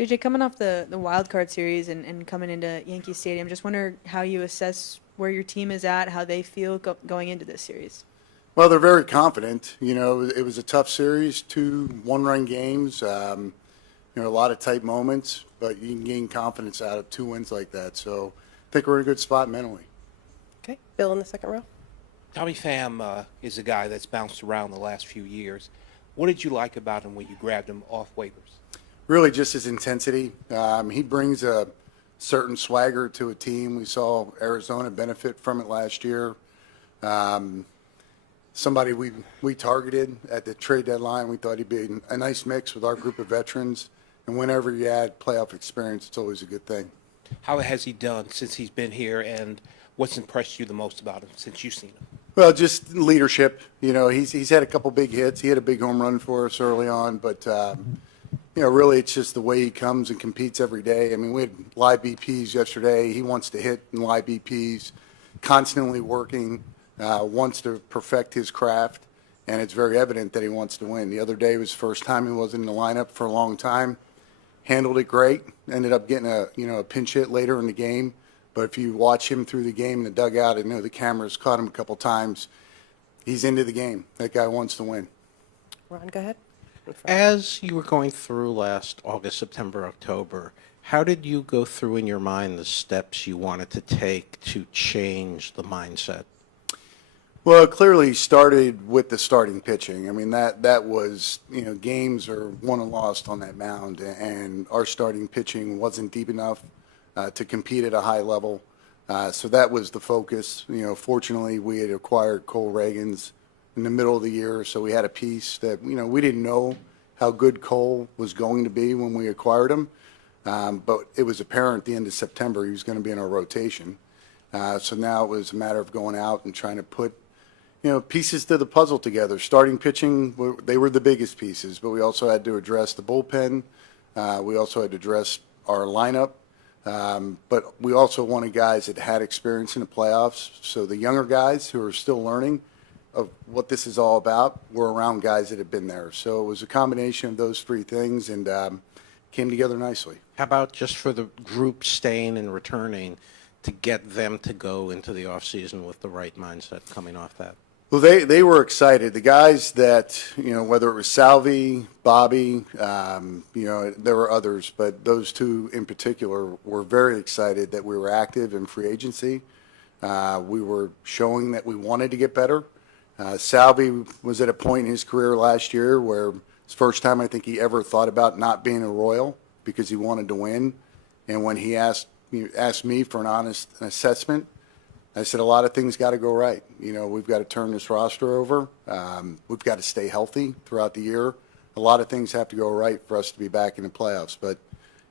JJ, coming off the wild card series and coming into Yankee Stadium, just wonder how you assess where your team is at, how they feel going into this series. Well, they're very confident. You know, it was a tough series, two one-run games. A lot of tight moments, but you can gain confidence out of two wins like that. So I think we're in a good spot mentally. Okay, Bill in the second row. Tommy Pham is a guy that's bounced around the last few years. What did you like about him when you grabbed him off waivers? Really just his intensity. He brings a certain swagger to a team. We saw Arizona benefit from it last year. Somebody we targeted at the trade deadline. We thought he'd be a nice mix with our group of veterans. And whenever you add playoff experience, it's always a good thing. How has he done since he's been here, and what's impressed you the most about him since you've seen him? Well, just leadership. You know, he's had a couple big hits. He had a big home run for us early on, but really it's just the way he comes and competes every day. I mean, we had live BPs yesterday. He wants to hit in live BPs, constantly working, wants to perfect his craft, and it's very evident that he wants to win. The other day was the first time he wasn't in the lineup for a long time. Handled it great. Ended up getting a pinch hit later in the game. But if you watch him through the game in the dugout, I know the cameras caught him a couple times. He's into the game. That guy wants to win. Ron, go ahead. As you were going through last August, September, October, how did you go through in your mind the steps you wanted to take to change the mindset? Well, it clearly started with the starting pitching. I mean, that was, games are won and lost on that mound, and our starting pitching wasn't deep enough to compete at a high level. So that was the focus. Fortunately, we had acquired Cole Reagans in the middle of the year, so we had a piece that, we didn't know how good Cole was going to be when we acquired him, but it was apparent at the end of September he was going to be in our rotation. So now it was a matter of going out and trying to put pieces to the puzzle together. Starting pitching, they were the biggest pieces, but we also had to address the bullpen. We also had to address our lineup. But we also wanted guys that had experience in the playoffs. So the younger guys who are still learning of what this is all about were around guys that have been there. So it was a combination of those three things, and came together nicely. How about just for the group staying and returning to get them to go into the offseason with the right mindset coming off that? Well, they were excited. The guys that, whether it was Salvi, Bobby, there were others, but those two in particular were very excited that we were active in free agency. We were showing that we wanted to get better. Salvi was at a point in his career last year where it's the first time I think he ever thought about not being a Royal because he wanted to win. And when he asked me for an honest assessment, I said, a lot of things got to go right. We've got to turn this roster over. We've got to stay healthy throughout the year. A lot of things have to go right for us to be back in the playoffs. But,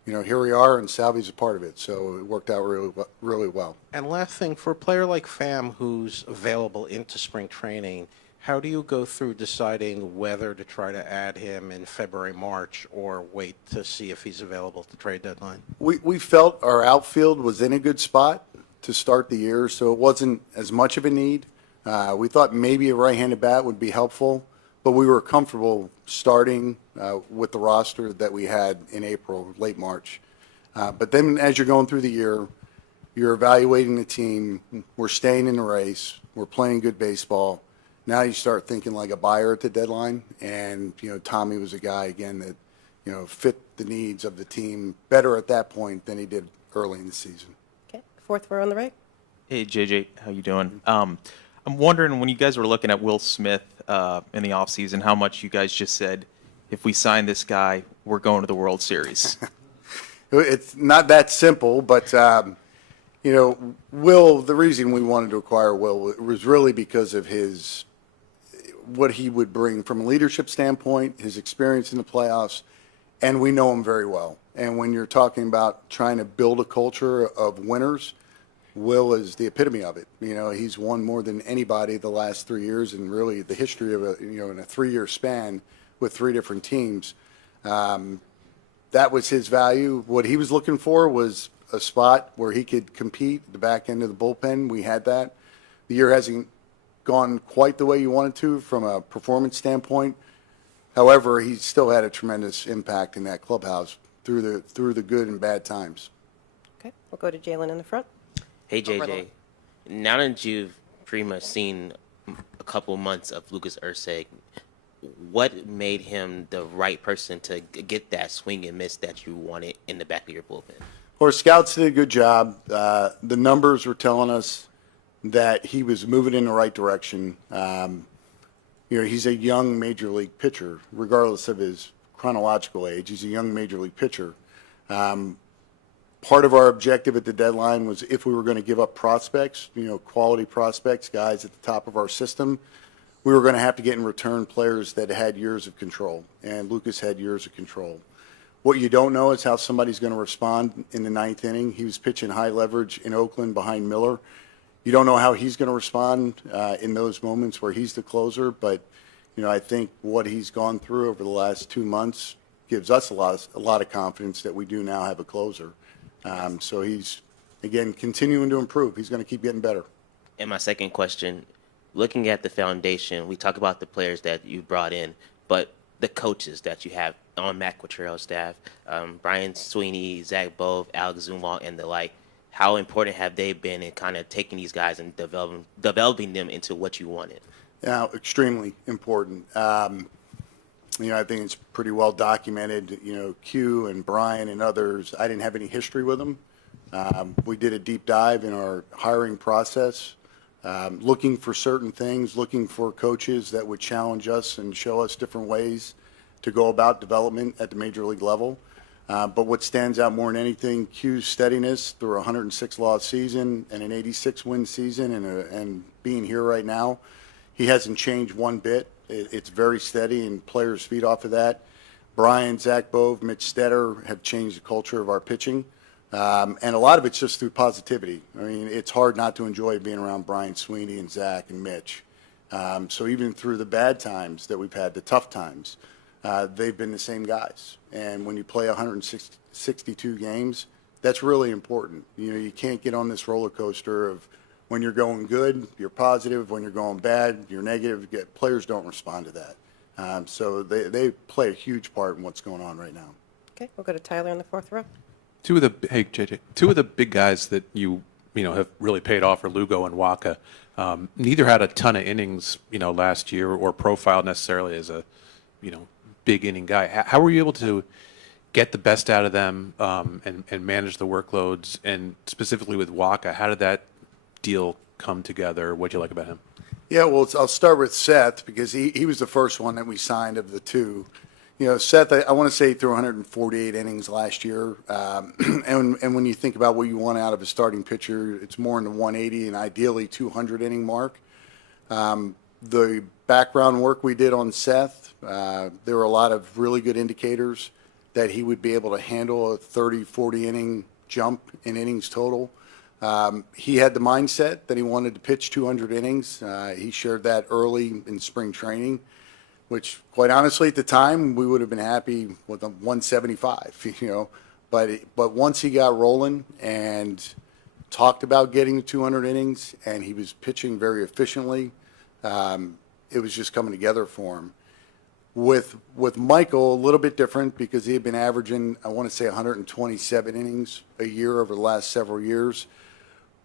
here we are, and Salvi's a part of it. So it worked out really, really well. And last thing, for a player like Pham who's available into spring training, how do you go through deciding whether to try to add him in February, March, or wait to see if he's available at the trade deadline? We felt our outfield was in a good spot to start the year, so it wasn't as much of a need. We thought maybe a right-handed bat would be helpful, but we were comfortable starting with the roster that we had in April, late March. But then as you're going through the year, you're evaluating the team. We're staying in the race. We're playing good baseball. Now you start thinking like a buyer at the deadline, and Tommy was a guy again that fit the needs of the team better at that point than he did early in the season. Okay, fourth row on the right. Hey, JJ, how you doing? I'm wondering, when you guys were looking at Will Smith in the offseason, how much you guys just said, if we sign this guy, we're going to the World Series. It's not that simple, but, Will, the reason we wanted to acquire Will was really because of what he would bring from a leadership standpoint, his experience in the playoffs, and we know him very well. And when you're talking about trying to build a culture of winners, Will is the epitome of it. He's won more than anybody the last 3 years, and really the history of in a 3-year span with 3 different teams. That was his value. What he was looking for was a spot where he could compete at the back end of the bullpen. We had that. The year hasn't gone quite the way you wanted to from a performance standpoint. However, he still had a tremendous impact in that clubhouse through the good and bad times. Okay, we'll go to Jalen in the front. Hey Over JJ, now that you've pretty much seen a couple months of Lucas Erceg, what made him the right person to get that swing and miss that you wanted in the back of your bullpen? Our scouts did a good job. The numbers were telling us that he was moving in the right direction. He's a young major league pitcher, regardless of his chronological age. He's a young major league pitcher. Part of our objective at the deadline was if we were going to give up prospects, quality prospects, guys at the top of our system, we were going to have to get in return players that had years of control, and Lucas had years of control. What you don't know is how somebody's going to respond in the ninth inning. He was pitching high leverage in Oakland behind Miller. You don't know how he's going to respond in those moments where he's the closer, but I think what he's gone through over the last 2 months gives us a lot of confidence that we do now have a closer. So he's, again, continuing to improve. He's going to keep getting better. And my second question, looking at the foundation, we talk about the players that you brought in, but the coaches that you have on Matt Quattro's staff, Brian Sweeney, Zach Bove, Alex Zumwalt, and the like, how important have they been in kind of taking these guys and developing them into what you wanted? Extremely important. I think it's pretty well documented. Q and Brian and others, I didn't have any history with them. We did a deep dive in our hiring process, looking for certain things, looking for coaches that would challenge us and show us different ways to go about development at the major league level. But what stands out more than anything, Q's steadiness through a 106-loss season and an 86-win season and being here right now, he hasn't changed one bit. It's very steady, and players feed off of that. Brian, Zach Bove, Mitch Stetter have changed the culture of our pitching. And a lot of it's just through positivity. I mean, it's hard not to enjoy being around Brian Sweeney and Zach and Mitch. So even through the bad times that we've had, the tough times, they've been the same guys. And when you play 162 games, that's really important. You can't get on this roller coaster of when you're going good, you're positive. When you're going bad, you're negative. Players don't respond to that. So they play a huge part in what's going on right now. Okay, we'll go to Tyler in the fourth row. Hey JJ, two of the big guys that you have really paid off are Lugo and Waka. Neither had a ton of innings last year or profiled necessarily as a big inning guy. How were you able to get the best out of them and manage the workloads? And specifically with Waka, how did that deal come together? What'd you like about him? Yeah, well, I'll start with Seth because he was the first one that we signed of the two. Seth, I want to say threw 148 innings last year. And when you think about what you want out of a starting pitcher, it's more in the 180 and ideally 200 inning mark. The background work we did on Seth, there were a lot of really good indicators that he would be able to handle a 30, 40 inning jump in innings total. He had the mindset that he wanted to pitch 200 innings. He shared that early in spring training, which, quite honestly, at the time, we would have been happy with a 175, But once he got rolling and talked about getting to 200 innings, and he was pitching very efficiently, it was just coming together for him. With Michael, a little bit different because he had been averaging, I want to say, 127 innings a year over the last several years.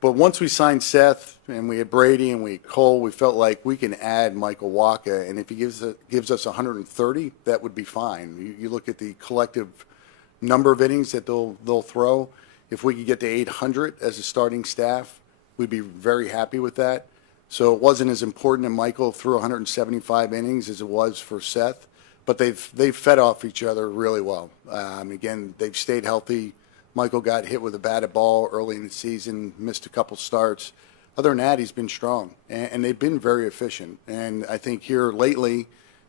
But once we signed Seth and we had Brady and we had Cole, we felt like we can add Michael Waka, and if he gives us 130, that would be fine. You look at the collective number of innings that they'll throw. If we could get to 800 as a starting staff, we'd be very happy with that. So it wasn't as important that Michael threw 175 innings as it was for Seth, but they've fed off each other really well. Again, they've stayed healthy. Michael got hit with a batted ball early in the season, missed a couple starts. Other than that, he's been strong, and they've been very efficient. And I think here lately,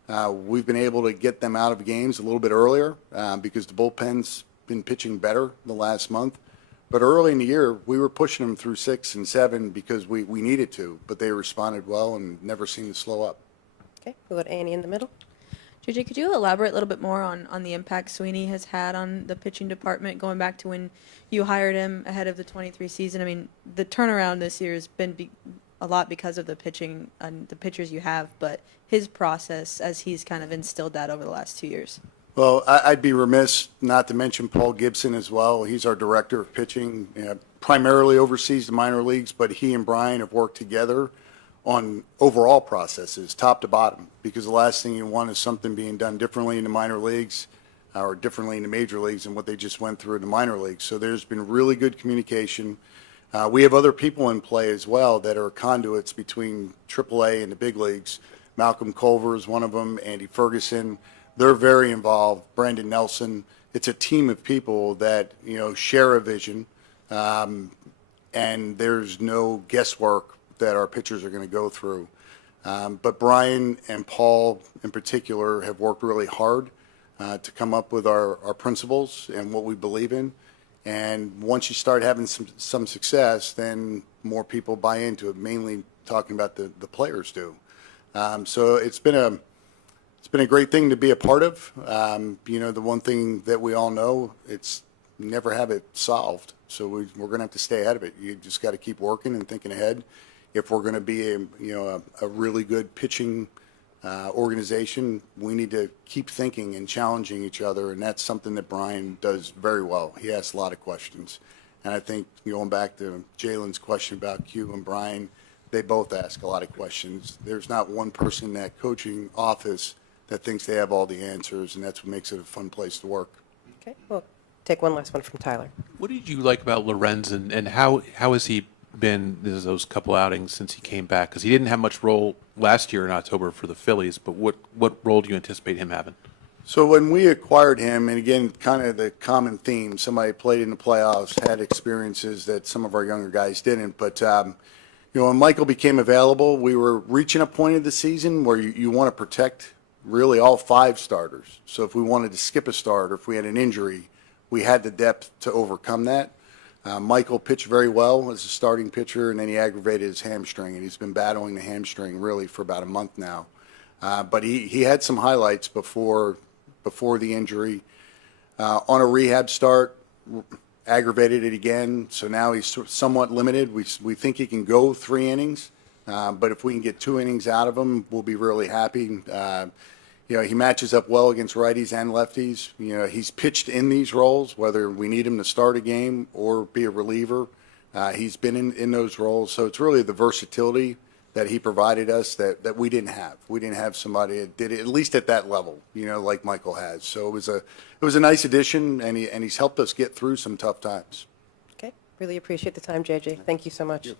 we've been able to get them out of games a little bit earlier because the bullpen's been pitching better the last month. But early in the year, we were pushing them through 6 and 7 because we needed to, but they responded well and never seemed to slow up. Okay, we'll go to Annie in the middle. JJ, could you elaborate a little bit more on the impact Sweeney has had on the pitching department, going back to when you hired him ahead of the 23 season? I mean, the turnaround this year has been a lot because of the pitching and the pitchers you have, but his process as he's kind of instilled that over the last 2 years. Well, I'd be remiss not to mention Paul Gibson as well. He's our director of pitching, primarily oversees the minor leagues, but he and Brian have worked together on overall processes, top to bottom, because the last thing you want is something being done differently in the minor leagues or differently in the major leagues than what they just went through in the minor leagues. So there's been really good communication. We have other people in play as well that are conduits between AAA and the big leagues. Malcolm Culver is one of them, Andy Ferguson. They're very involved. Brandon Nelson. It's a team of people that, share a vision, and there's no guesswork that our pitchers are going to go through. But Brian and Paul in particular have worked really hard to come up with our principles and what we believe in. And once you start having some success, then more people buy into it, mainly talking about the players do. So it's been a great thing to be a part of. The one thing that we all know, it's never have it solved. So we're going to have to stay ahead of it. You just got to keep working and thinking ahead. If we're going to be a really good pitching organization, we need to keep thinking and challenging each other, and that's something that Brian does very well. He asks a lot of questions, and I think going back to Jalen's question about Q and Brian, they both ask a lot of questions. There's not one person in that coaching office that thinks they have all the answers, and that's what makes it a fun place to work. Okay, we'll take one last one from Tyler. What did you like about Lorenz, and how has he been those couple outings since he came back? Because he didn't have much role last year in October for the Phillies, but what role do you anticipate him having? So when we acquired him, and again, kind of the common theme, somebody played in the playoffs, had experiences that some of our younger guys didn't, but when Michael became available, we were reaching a point of the season where you want to protect really all 5 starters. So if we wanted to skip a start or if we had an injury, we had the depth to overcome that. Michael pitched very well as a starting pitcher, and then he aggravated his hamstring, and he's been battling the hamstring really for about a month now. But he had some highlights before the injury. On a rehab start, aggravated it again, so now he's somewhat limited. We think he can go 3 innings, but if we can get 2 innings out of him, we'll be really happy. He matches up well against righties and lefties. He's pitched in these roles, whether we need him to start a game or be a reliever. He's been in those roles. So it's really the versatility that he provided us that we didn't have. We didn't have somebody that did it, at least at that level, like Michael has. So it was a nice addition, and he's helped us get through some tough times. Okay, really appreciate the time, JJ. Thank you so much.